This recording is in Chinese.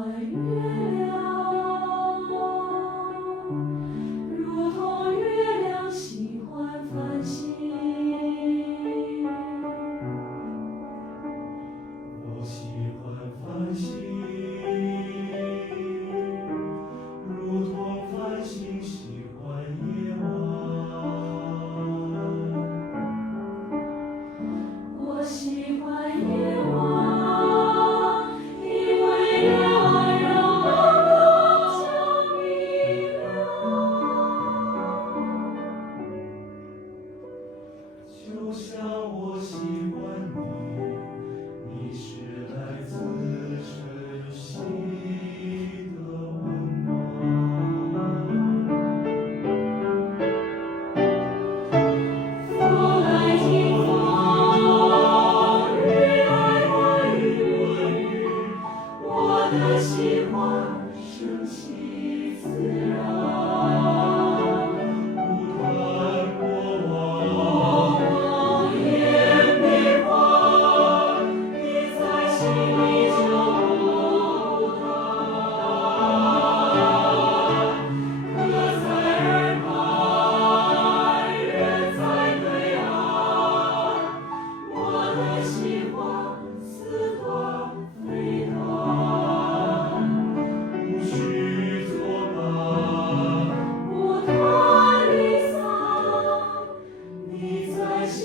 欢月亮，如同月亮喜欢繁星。我喜欢繁星，如同繁星喜欢夜晚。我喜欢夜晚，因为夜晚让我更加明亮。就像我喜欢你，你是来自晨曦的温暖。风来听风，雨来我雨，我的喜欢顺其自然。不谈过往，我也没忘，你在心里就不淡。歌在耳畔，人在对岸，我的喜欢似断飞弹。无需作答。不谈离散，你在心